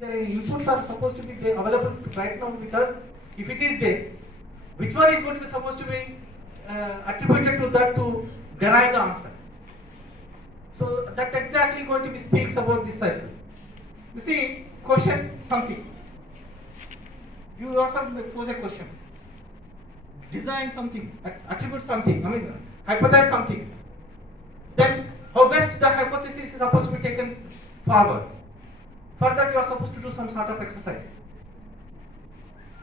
The inputs are supposed to be available right now with us. If it is there, which one is going to be supposed to be attributed to that to derive the answer? So that exactly going to be speaks about this cycle. You see, question something. You yourself pose a question. Design something, attribute something, hypothesize something. Then how best the hypothesis is supposed to be taken forward. For that you are supposed to do some sort of exercise.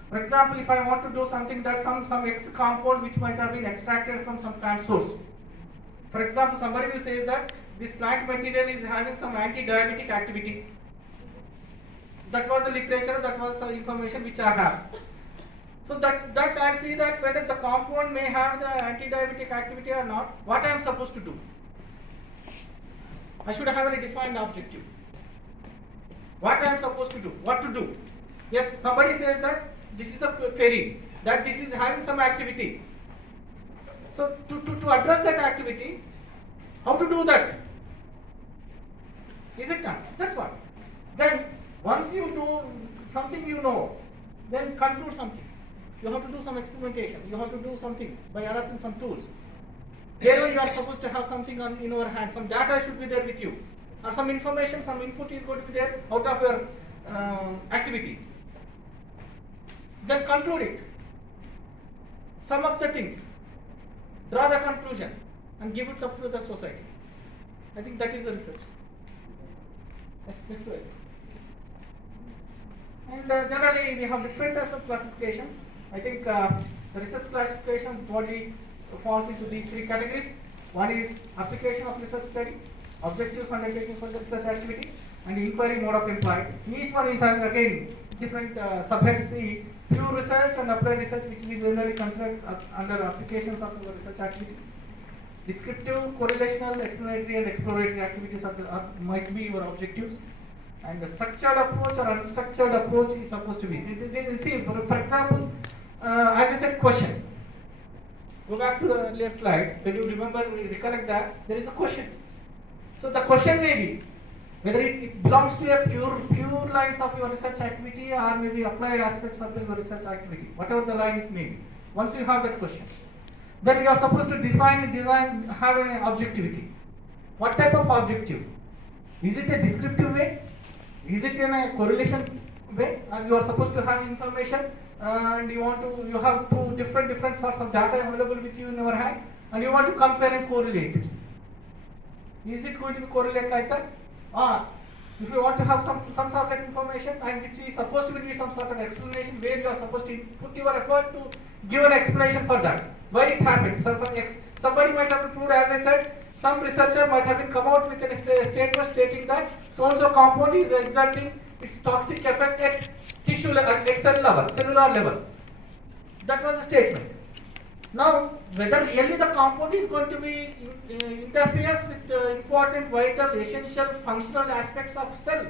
For example, if I want to do something that some X compound which might have been extracted from some plant source. For example, somebody will say that this plant material is having some anti-diabetic activity. That was the literature, that was the information which I have. So that I see that whether the compound may have the anti-diabetic activity or not, what I am supposed to do. I should have a defined objective. What I am supposed to do, what to do. Yes, somebody says that this is the query, that this is having some activity. So to address that activity, how to do that? Is it not? That's what. Then once you do something you know, then conclude something. You have to do some experimentation. You have to do something by adapting some tools. There you are supposed to have something in your hand. Some data should be there with you. Or some information, some input is going to be there out of your activity. Then conclude it. Sum up the things. Draw the conclusion and give it up to the society. I think that is the research. Yes, next slide. And generally we have different types of classifications. I think the research classification broadly falls into these three categories. One is application of research study, objectives undertaken for the research activity, and inquiry mode of inquiry. Each one is again different subheads. See, pure research and applied research, which is generally considered under applications of the research activity. Descriptive, correlational, explanatory, and exploratory activities might be your objectives. And the structured approach or unstructured approach is supposed to be. See, for example, as I said, question. Go back to the earlier slide. When you remember, recollect that there is a question. So the question may be whether it belongs to a pure lines of your research activity or maybe applied aspects of your research activity, whatever the line it may be. Once you have that question, then you are supposed to define, design, have an objectivity. What type of objective? Is it a descriptive way? Is it in a correlation way? And you are supposed to have information and you have two different sorts of data available with you in your hand, and you want to compare and correlate. Is it going to be correlate like that? Or if you want to have some sort of information and which is supposed to be some sort of explanation where you are supposed to put your effort to give an explanation for that. Why it happened. So for somebody might have proved, as I said, some researcher might have come out with a statement stating that so-and-so compound is exerting its toxic effect at tissue level, at cellular level. That was the statement. Now, whether really the compound is going to be interferes with important, vital, essential, functional aspects of cell,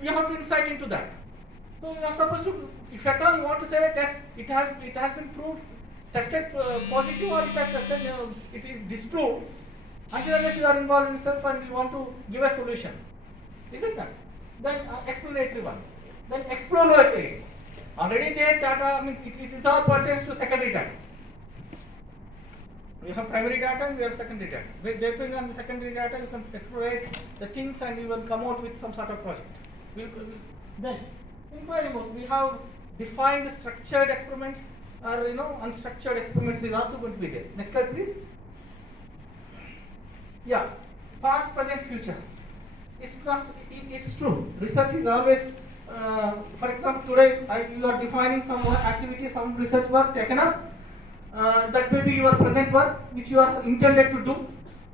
we have to insight into that. So you are supposed to, if at all you want to say that yes, it has been proved, tested positive, or it is disproved, until unless you are involved in self and you want to give a solution. Is it that? Then explanatory one. Then exploratory. Already there data, it is all pertains to secondary data. We have primary data and we have secondary data. Depending on the secondary data, you can explore the things and you will come out with some sort of project. Then, inquiry mode, we have defined the structured experiments or unstructured experiments is also going to be there. Next slide, please. Yeah, past, present, future. It's true. Research is always. For example, today you are defining some activity, some research work taken up. That may be your present work, which you are intended to do.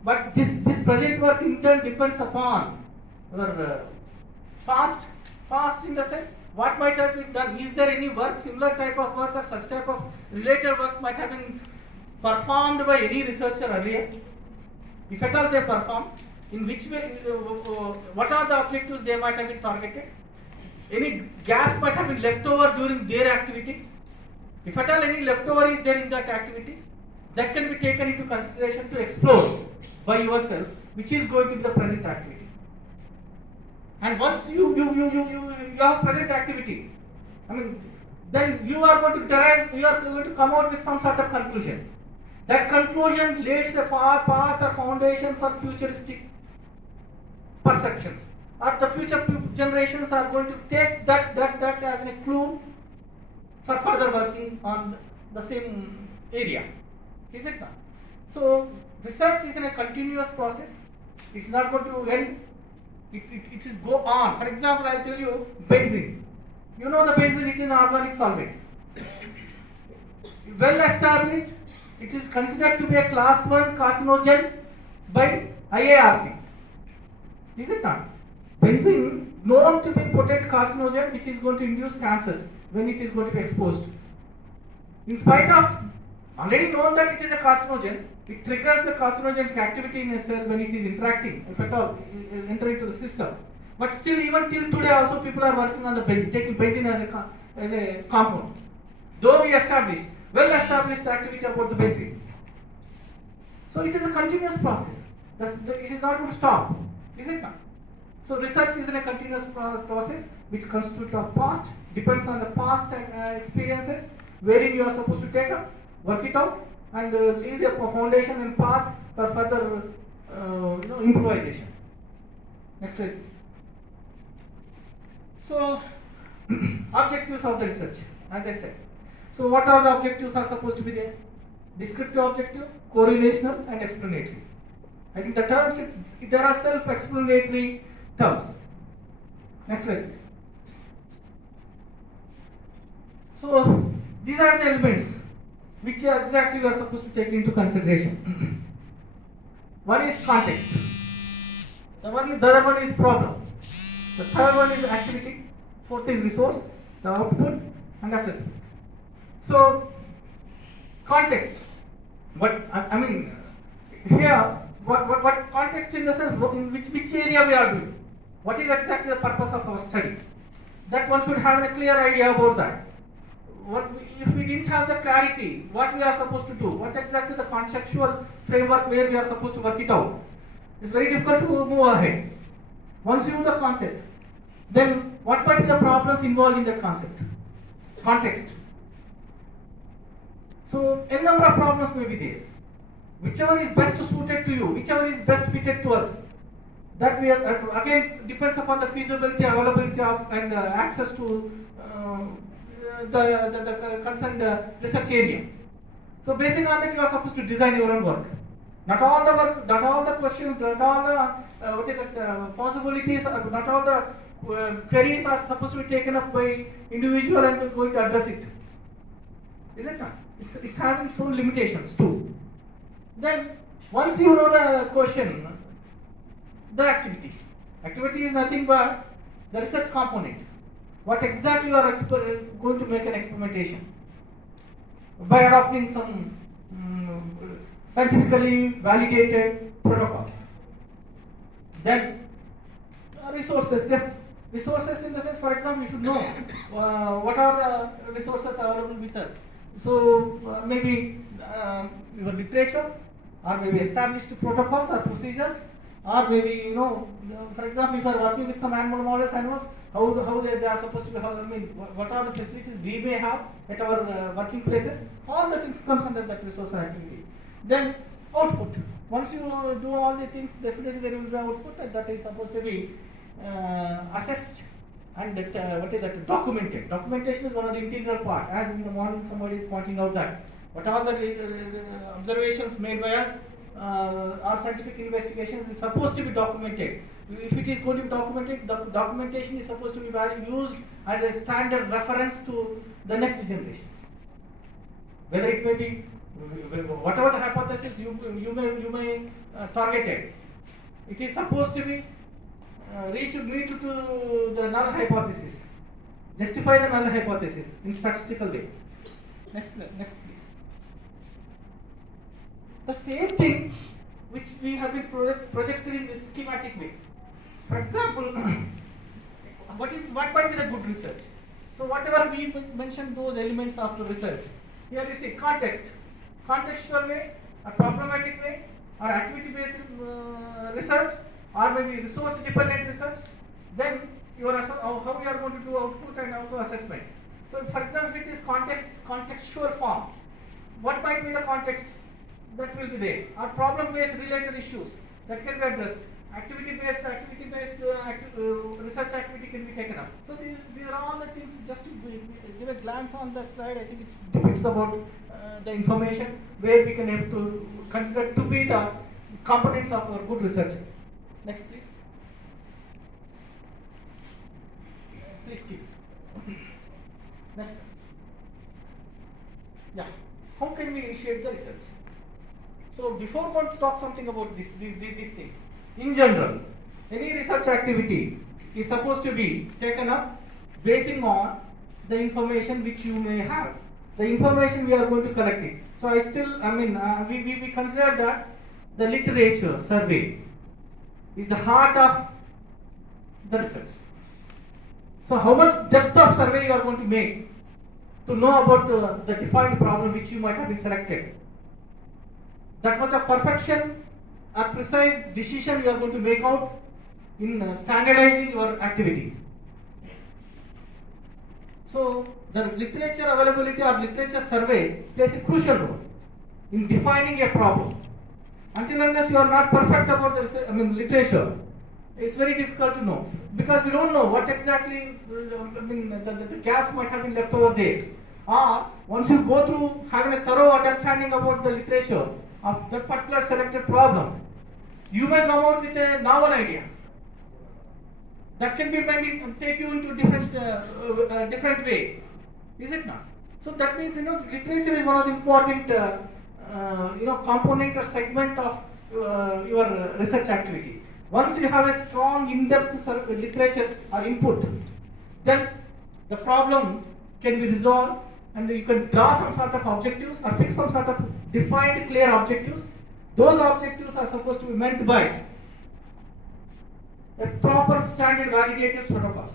But this present work intent depends upon your past in the sense what might have been done. Is there any work, similar type of work or such type of related works might have been performed by any researcher earlier? If at all they perform, in which way, what are the objectives they might have been targeted? Any gaps might have been left over during their activity. If at all any leftover is there in that activity, that can be taken into consideration to explore by yourself, which is going to be the present activity. And once you have present activity, I mean, then you are going to derive, you are going to come out with some sort of conclusion. That conclusion lays a path or foundation for futuristic perceptions. Or the future generations are going to take that as a clue for further working on the same area. Is it not? So research is in a continuous process. It's not going to end. It is go on. For example, I'll tell you benzene. You know the benzene, it is an organic solvent. Well established, it is considered to be a class 1 carcinogen by IARC. Is it not? Benzene known to be potent carcinogen which is going to induce cancers when it is going to be exposed. In spite of already known that it is a carcinogen, it triggers the carcinogenic activity in a cell when it is interacting, if at all, enter into the system. But still, even till today also people are working on the benzene, taking benzene as a compound. Though we established, well established activity about the benzene. So it is a continuous process. It is not going to stop, is it not? So research is in a continuous process which constitutes of past, depends on the past experiences, wherein you are supposed to take up, work it out, and lead a foundation and path for further improvisation. Next slide, please. So, objectives of the research, as I said. So, what are the objectives are supposed to be there? Descriptive objective, correlational, and explanatory. I think the terms, there are self-explanatory terms. Next slide, please. So, these are the elements which exactly we are supposed to take into consideration. One is context. The other one is problem. The third one is activity. Fourth is resource, the output, and assessment. So, context. But I mean, here, what context in the sense, in which area we are doing? What is exactly the purpose of our study? That one should have a clear idea about that. If we didn't have the clarity, what we are supposed to do, what exactly the conceptual framework where we are supposed to work it out, it's very difficult to move ahead. Once you know the concept, then what might be the problems involved in that concept? Context. So, a number of problems may be there. Whichever is best suited to you, whichever is best fitted to us, that we are, again, depends upon the feasibility, availability of, and access to the concerned research area. So, basing on that, you are supposed to design your own work. Not all the works, not all the questions, not all the possibilities, not all the queries are supposed to be taken up by individual and going to address it. Is it not? It's having its own limitations too. Then, once you know the question, the activity. Activity is nothing but the research component. What exactly you are going to make an experimentation by adopting some scientifically validated protocols. Then resources. Yes, resources in the sense, for example, you should know what are the resources available with us. So maybe your literature, or maybe established protocols or procedures, or maybe, for example, if you are working with some animal models, how they are supposed to be, what are the facilities we may have at our working places, all the things comes under that resource activity. Then output. Once you do all the things, definitely there will be output, and that is supposed to be assessed and documented. Documentation is one of the integral part. As in the morning somebody is pointing out that what are the observations made by us, our scientific investigations is supposed to be documented. If it is going to be documented, the documentation is supposed to be used as a standard reference to the next generations. Whether it may be whatever the hypothesis you may target it is supposed to be reach to the null hypothesis, justify the null hypothesis in statistical way. Next please. The same thing which we have been projected in this schematic way. For example, what might be the good research? So whatever we mentioned, those elements of the research. Here you see context, contextual way, a problematic way, or activity-based research, or maybe resource-dependent research, then how you are going to do output and also assessment. So for example, if it is contextual form, what might be the context that will be there, or problem based related issues that can be addressed. Activity based research activity can be taken up. So these are all the things. Just to give a glance on that slide, I think it depicts about the information where we can have to consider to be the components of our good research. Next, please. Please keep it. Next. Yeah. How can we initiate the research? So before going to talk something about these things, in general, any research activity is supposed to be taken up basing on the information which you may have. The information we are going to collect it. So we consider that the literature survey is the heart of the research. So how much depth of survey you are going to make to know about the defined problem which you might have been selected. That much of perfection or precise decision you are going to make out in standardizing your activity. So the literature availability or literature survey plays a crucial role in defining a problem. Until unless you are not perfect about the literature, it's very difficult to know, because we don't know what exactly the gaps might have been left over there. Or once you go through having a thorough understanding about the literature of that particular selected problem, you may come out with a novel idea that can be take you into different way. Is it not? So that means literature is one of the important component or segment of your research activities. Once you have a strong in-depth literature or input, then the problem can be resolved and you can draw some sort of objectives or fix some sort of defined clear objectives. Those objectives are supposed to be met by a proper standard validated protocols.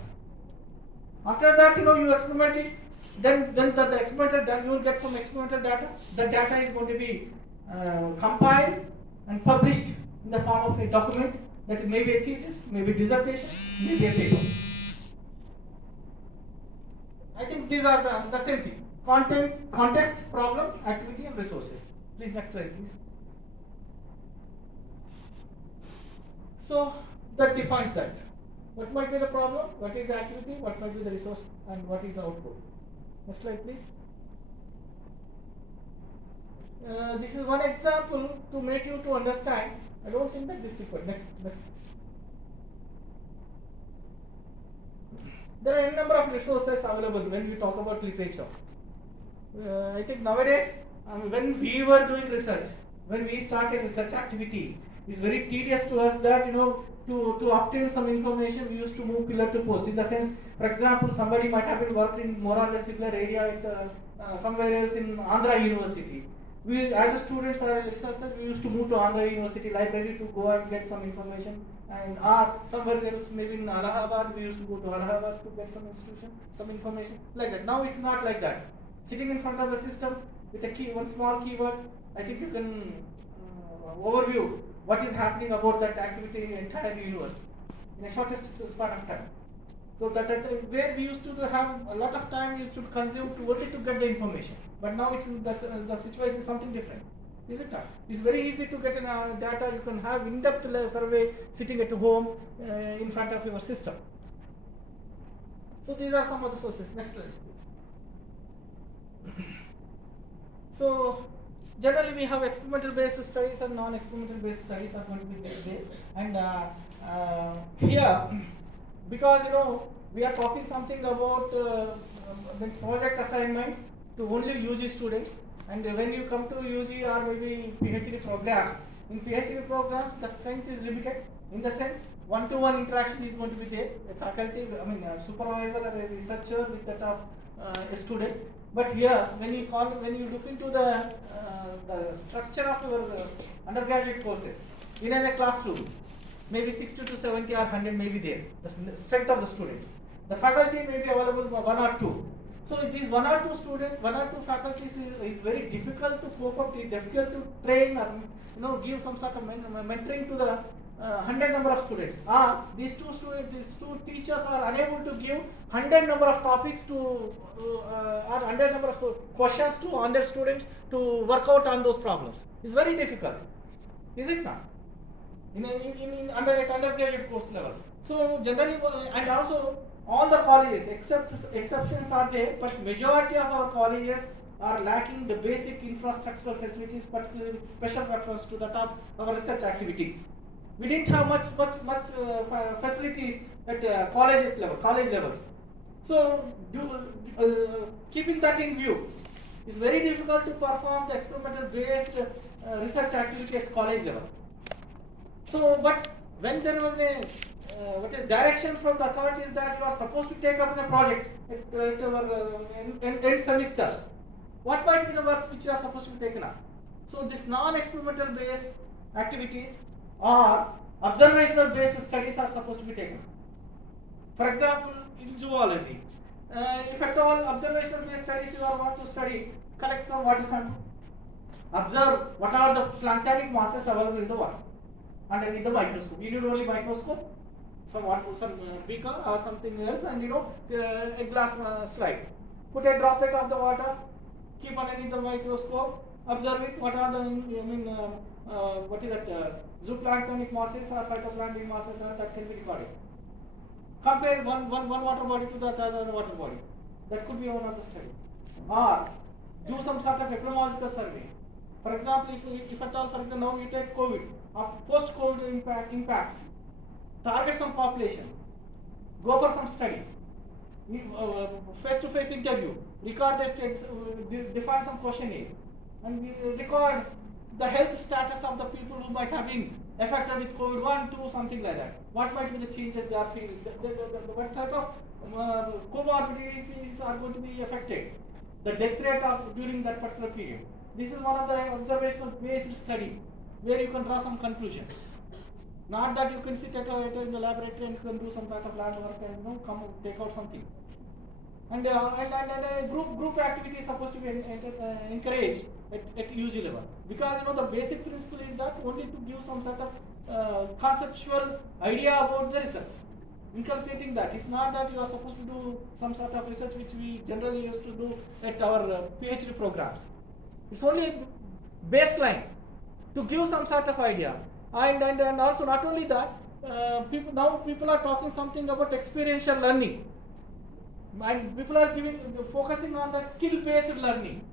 After that, you experiment it, then the experimental data, you will get some experimental data. The data is going to be compiled and published in the form of a document that may be a thesis, maybe dissertation, maybe a paper. I think these are the same thing. Content, context, problem, activity, and resources. Please, next slide, please. So that defines that. What might be the problem? What is the activity? What might be the resource? And what is the output? Next slide, please. This is one example to make you to understand. I don't think that this is required. Next please. There are a number of resources available when we talk about literature. I think nowadays, when we were doing research, when we started research activity, it's very tedious to us that to obtain some information, we used to move pillar to post. In the sense, for example, somebody might have been worked in more or less similar area at somewhere else in Andhra University. We, as students or researchers, we used to move to Andhra University library to go and get some information, and somewhere else, maybe in Allahabad, we used to go to Allahabad to get some information like that. Now it's not like that. Sitting in front of the system with one small keyword, I think you can overview what is happening about that activity in the entire universe in a shortest span of time. So that where we used to have a lot of time we used to consume only to get the information. But now the situation is something different. Is it not? It's very easy to get data. You can have in-depth survey sitting at home in front of your system. So these are some of the sources. Next slide, please. So generally we have experimental based studies and non-experimental based studies are going to be there. And here, because we are talking something about the project assignments to only UG students, and when you come to UG or maybe PhD programs, in PhD programs the strength is limited in the sense one-to-one interaction is going to be there, a faculty, a supervisor or a researcher with that of a student. But here, when you look into the structure of your undergraduate courses, in a classroom, maybe 60 to 70 or 100 may be there, the strength of the students. The faculty may be available one or two. So these one or two students, one or two faculties is very difficult to cope up, difficult to train or give some sort of mentoring to the 100 number of students. These two teachers are unable to give 100 number of topics to or 100 number of questions to 100 students to work out on those problems. It's very difficult, is it not? In undergraduate course levels. So generally, and also all the colleges, exceptions are there, but majority of our colleges are lacking the basic infrastructural facilities, particularly with special reference to that of our research activity. We didn't have much facilities at college levels. So keeping that in view, it's very difficult to perform the experimental based research activity at college level. So, but when there was a direction from the authorities that you are supposed to take up in a project at our end semester, what might be the works which you are supposed to be taken up? So, this non-experimental based activities or observational based studies are supposed to be taken. For example, in zoology, if at all observational based studies you want to study, collect some water sample, observe what are the planktonic masses available in the water underneath the microscope. You need only microscope, some beaker or something else, and a glass slide. Put a droplet of the water, keep underneath the microscope, observe it. What are the what is that zooplanktonic masses or phytoplankton masses that can be recorded. Compare one water body to the other water body. That could be one of the study. Or do some sort of epidemiological survey. For example, if at all, for example, now you take COVID or post-COVID impacts, target some population, go for some study, face-to-face interview, record their states, define some questionnaire, and we record the health status of the people who might have been affected with COVID 1, 2, something like that. What might be the changes they are feeling? What type of comorbidities are going to be affected? The death rate during that particular period. This is one of the observational based study where you can draw some conclusion. Not that you can sit in the laboratory and you can do some kind of lab work and come take out something. And a group activity is supposed to be encouraged at UG level, because the basic principle is that only to give some sort of conceptual idea about the research. Inculcating that, it's not that you are supposed to do some sort of research which we generally used to do at our Ph.D programs. It's only a baseline to give some sort of idea, and also not only that, people are talking something about experiential learning, and people are focusing on that skill-based learning.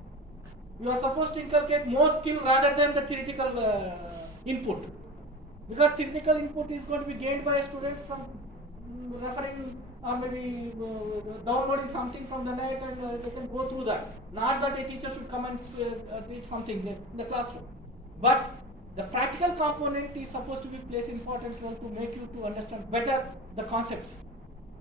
You are supposed to inculcate more skill rather than the theoretical input, because theoretical input is going to be gained by a student from referring or maybe downloading something from the net, and they can go through that. Not that a teacher should come and teach something in the classroom, but the practical component is supposed to be placed important role to make you to understand better the concepts.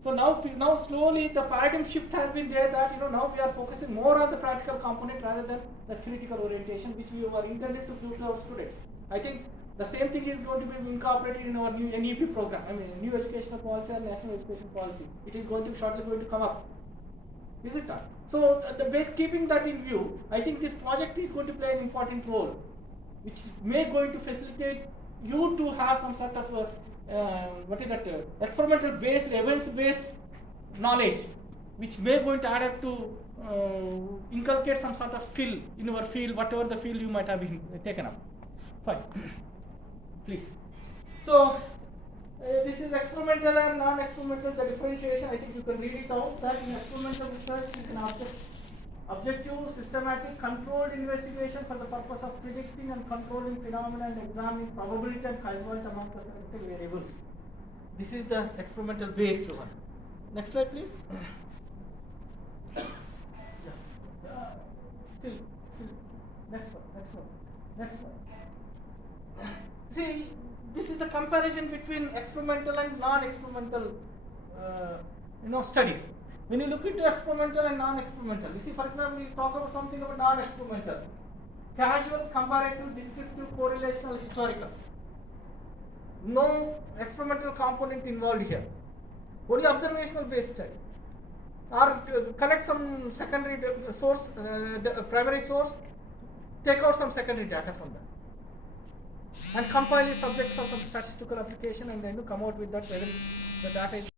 So now slowly the paradigm shift has been there, that now we are focusing more on the practical component rather than the theoretical orientation which we were intended to give to our students. I think the same thing is going to be incorporated in our new NEP program. I mean, new educational policy and national education policy. It is shortly going to come up. Is it not? So keeping that in view, I think this project is going to play an important role, which may going to facilitate you to have some sort of experimental based, evidence based knowledge, which may going to add up to inculcate some sort of skill in your field, whatever the field you might have been taken up. Fine. Please. So this is experimental and non-experimental. The differentiation, I think you can read it out. That in experimental research is an objective, systematic, controlled investigation for the purpose of predicting and controlling phenomena and examining probability and causality among the selected variables. This is the experimental based one. Next slide, please. Still. Next one. See, this is the comparison between experimental and non-experimental studies. When you look into experimental and non-experimental, you see, for example, you talk about something about non-experimental. Casual, comparative, descriptive, correlational, historical. No experimental component involved here. Only observational based study. Or collect some secondary source, primary source, take out some secondary data from that. and compile the subject for some statistical application, and then come out with that whether the data is